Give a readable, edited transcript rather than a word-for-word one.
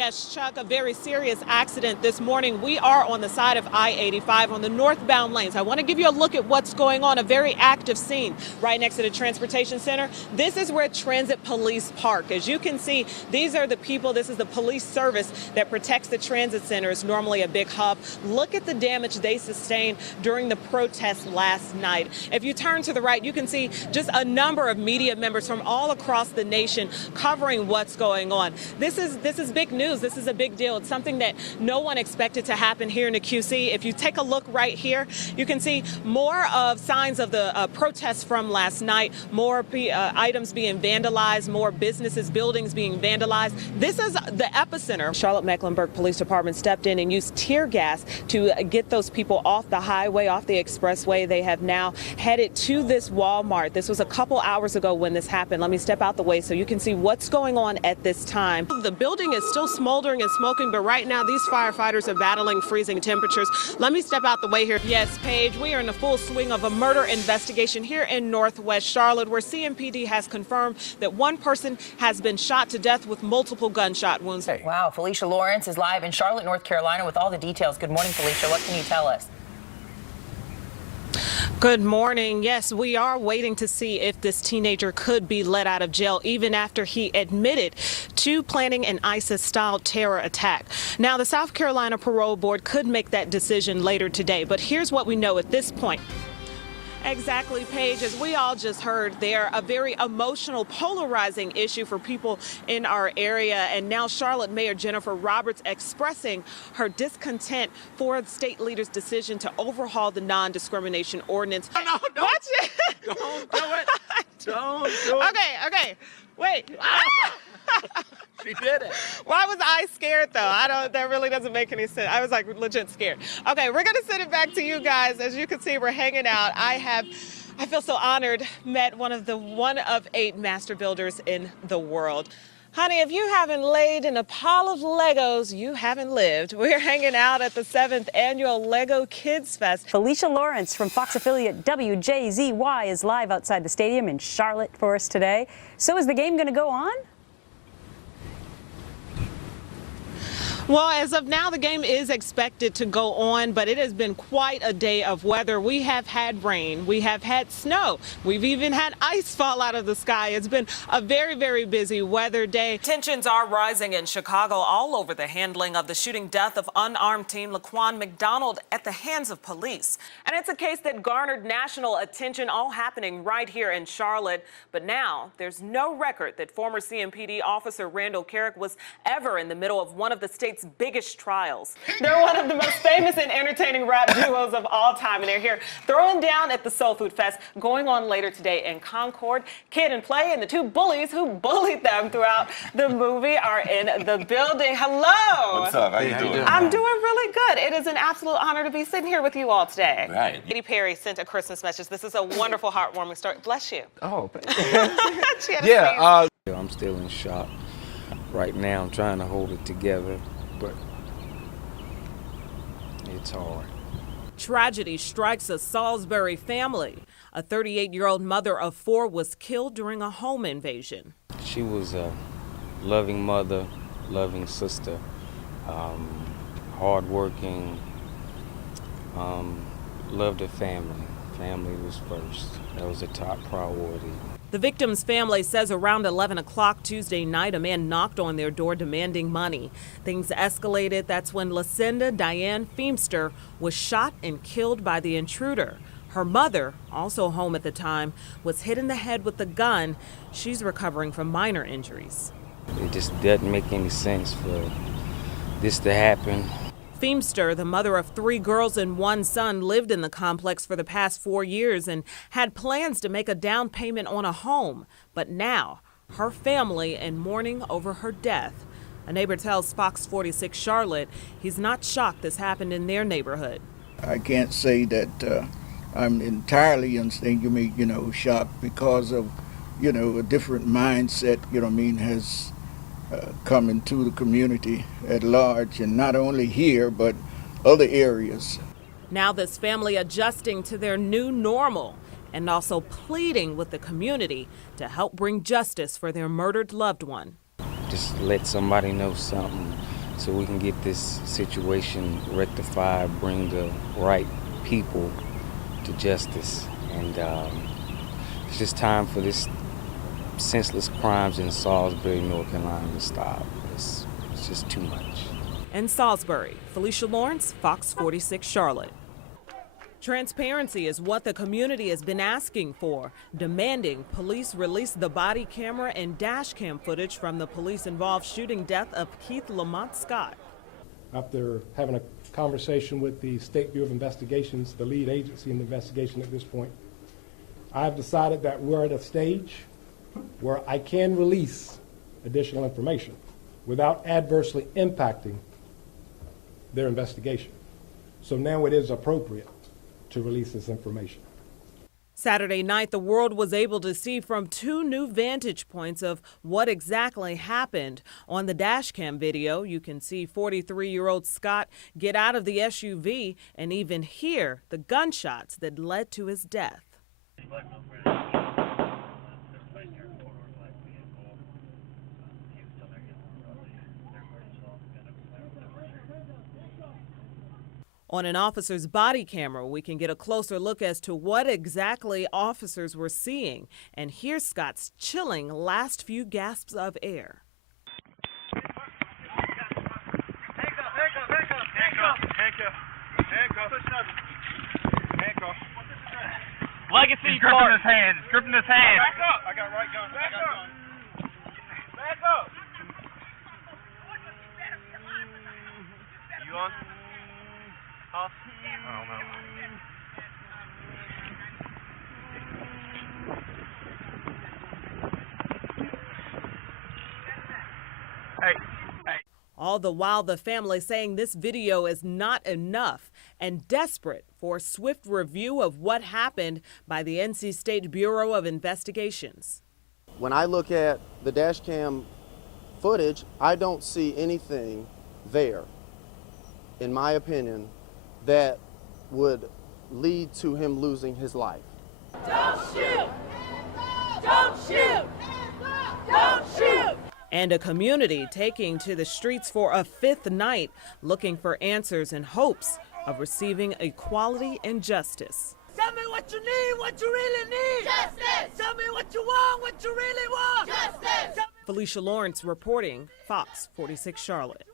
Yes, Chuck, a very serious accident this morning. We are on the side of I-85 on the northbound lanes. I want to give you a look at what's going on. A very active scene right next to the transportation center. This is where transit police park. As you can see, these are the people. This is the police service that protects the transit center. It's normally a big hub. Look at the damage they sustained during the protest last night. If you turn to the right, you can see just a number of media members from all across the nation covering what's going on. This is big news. This is a big deal. It's something that no one expected to happen here in the QC. If you take a look right here, you can see more of signs of the protests from last night, more items being vandalized, more businesses, buildings being vandalized. This is the epicenter. Charlotte-Mecklenburg Police Department stepped in and used tear gas to get those people off the highway, off the expressway. They have now headed to this Walmart. This was a couple hours ago when this happened. Let me step out the way so you can see what's going on at this time. The building is still smoldering and smoking, but right now these firefighters are battling freezing temperatures. Let me step out the way here. Yes, Paige, we are in the full swing of a murder investigation here in Northwest Charlotte, where CMPD has confirmed that one person has been shot to death with multiple gunshot wounds. Wow, Felicia Lawrence is live in Charlotte, North Carolina with all the details. Good morning, Felicia. What can you tell us? Good morning. Yes, we are waiting to see if this teenager could be let out of jail, even after he admitted to planning an ISIS-style terror attack. Now, the South Carolina Parole Board could make that decision later today, but here's what we know at this point. Exactly, Paige. As we all just heard, they're a very emotional, polarizing issue for people in our area. And now Charlotte Mayor Jennifer Roberts expressing her discontent for the state leader's decision to overhaul the non-discrimination ordinance. No, don't. Watch it. Don't do it. Don't do it. Okay. Wait. She did it. Why was I scared, though? That really doesn't make any sense. I was like legit scared. Okay, we're going to send it back to you guys. As you can see, we're hanging out. I feel so honored, met one of 8 master builders in the world. Honey, if you haven't laid in a pile of Legos, you haven't lived. We're hanging out at the 7th annual Lego Kids Fest. Felicia Lawrence from Fox affiliate WJZY is live outside the stadium in Charlotte for us today. So is the game going to go on? Well, as of now, the game is expected to go on, but it has been quite a day of weather. We have had rain. We have had snow. We've even had ice fall out of the sky. It's been a very, very busy weather day. Tensions are rising in Chicago all over the handling of the shooting death of unarmed teen Laquan McDonald at the hands of police. And it's a case that garnered national attention, all happening right here in Charlotte. But now there's no record that former CMPD officer Randall Carrick was ever in the middle of one of the state's biggest trials. They're one of the most famous and entertaining rap duos of all time, and they're here throwing down at the Soul Food Fest going on later today in Concord. Kid and Play and the 2 bullies who bullied them throughout the movie are in the building. Hello. What's up? How you doing? I'm doing really good. It is an absolute honor to be sitting here with you all today. Right. Katy Perry sent a Christmas message. This is a wonderful, heartwarming story. Bless you. Oh, She had a yeah. sneeze. I'm still in shock right now. I'm trying to hold it together, but it's hard. Tragedy strikes a Salisbury family. A 38-year-old mother of 4 was killed during a home invasion. She was a loving mother, loving sister, hardworking, loved her family. Family was first. That was a top priority. The victim's family says around 11 o'clock Tuesday night, a man knocked on their door demanding money. Things escalated. That's when Lucinda Diane Feemster was shot and killed by the intruder. Her mother, also home at the time, was hit in the head with a gun. She's recovering from minor injuries. It just doesn't make any sense for this to happen. Feemster, the mother of 3 girls and 1 son, lived in the complex for the past 4 years and had plans to make a down payment on a home. But now, her family in mourning over her death. A neighbor tells Fox 46 Charlotte he's not shocked this happened in their neighborhood. I can't say that I'm entirely shocked because of, a different mindset, has come into the community at large, and not only here, but other areas. Now this family adjusting to their new normal and also pleading with the community to help bring justice for their murdered loved one. just let somebody know something so we can get this situation rectified, bring the right people to justice. And it's just time for this senseless crimes in Salisbury, North Carolina to stop. It's just too much. In Salisbury, Felicia Lawrence, Fox 46 Charlotte. Transparency is what the community has been asking for, demanding police release the body camera and dash cam footage from the police-involved shooting death of Keith Lamont Scott. After having a conversation with the State Bureau of Investigations, the lead agency in the investigation at this point, I've decided that we're at a stage where I can release additional information without adversely impacting their investigation. So now it is appropriate to release this information. Saturday night, the world was able to see from 2 new vantage points of what exactly happened. On the dash cam video, you can see 43-year-old Scott get out of the SUV and even hear the gunshots that led to his death. On an officer's body camera, we can get a closer look as to what exactly officers were seeing and hear Scott's chilling last few gasps of air. Legacy gripping his hand. Gripping his hand. Back up. I got right gun. Back up. Back up. You on? Huh? I don't know. Hey. All the while, the family saying this video is not enough and desperate for a swift review of what happened by the NC State Bureau of Investigations. When I look at the dash cam footage, I don't see anything there, in my opinion, that would lead to him losing his life. Don't shoot! Don't shoot! Don't shoot! And a community taking to the streets for a 5th night, looking for answers in hopes of receiving equality and justice. Tell me what you need, what you really need. Justice! Tell me what you want, what you really want. Justice! Felicia Lawrence reporting, Fox 46 Charlotte.